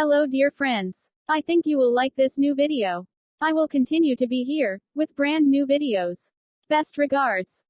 Hello dear friends. I think you will like this new video. I will continue to be here, with brand new videos. Best regards.